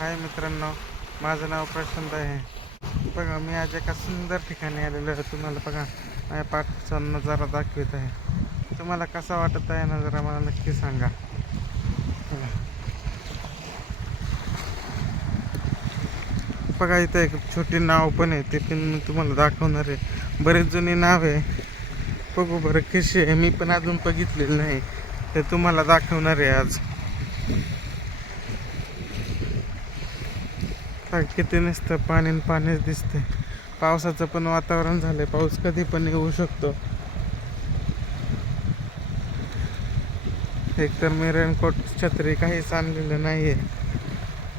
हाय मित्रांनो, माझं नाव प्रशांत आहे. बघा, मी आज एका सुंदर ठिकाणी आलेलो आहे. तुम्हाला बघा माझ्या पाठचा नजारा दाखवत आहे. तुम्हाला कसा वाटत आहे नजारा मला नक्की सांगा. बघा, इथं एक छोटी नाव पण आहे, ते पण मी तुम्हाला दाखवणार आहे. बरेच जुनी नाव आहे. बघू बरं कशी आहे, मी पण अजून बघितलेलं नाही, ते तुम्हाला दाखवणार आहे आज. किती नुसतं पाणी पाणीच दिसते. पावसाचं पण वातावरण झालंय, पाऊस कधी पण येऊ शकतो. एकतर मी रेनकोट छत्री काहीच आणलेलं नाही आहे,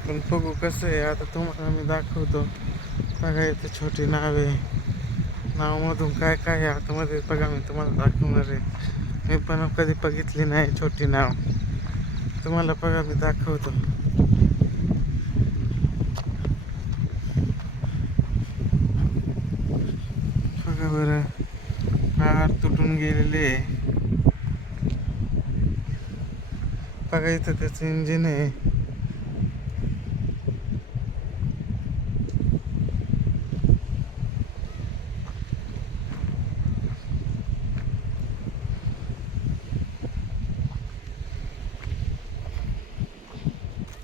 पण बघू कसं आहे. आता तुम्हाला मी दाखवतो. बघा, इथे छोटी नाव आहे. नावमधून काय काय आहे आतमध्ये बघा, मी तुम्हाला दाखवणार आहे. मी पण कधी बघितली नाही छोटी नाव. तुम्हाला बघा मी दाखवतो. बघा बरं, फार तुटून गेलेले आहे. बघा, इथं त्याचं इंजिन आहे.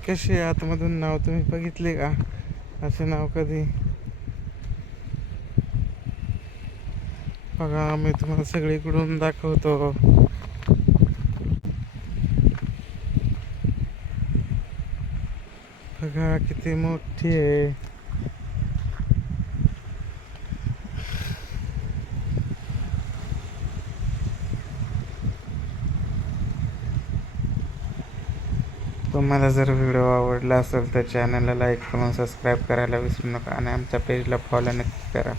कशी आहे आतमधून नाव, तुम्ही बघितले का असे नाव कधी? बघा, मी तुम्हाला सगळीकडून दाखवतो. बघा किती मोठी आहे. तुम्हाला जर व्हिडिओ आवडला असेल तर चॅनलला लाईक करून सबस्क्राईब करायला विसरू नका आणि आमच्या पेजला फॉलो नक्की करा.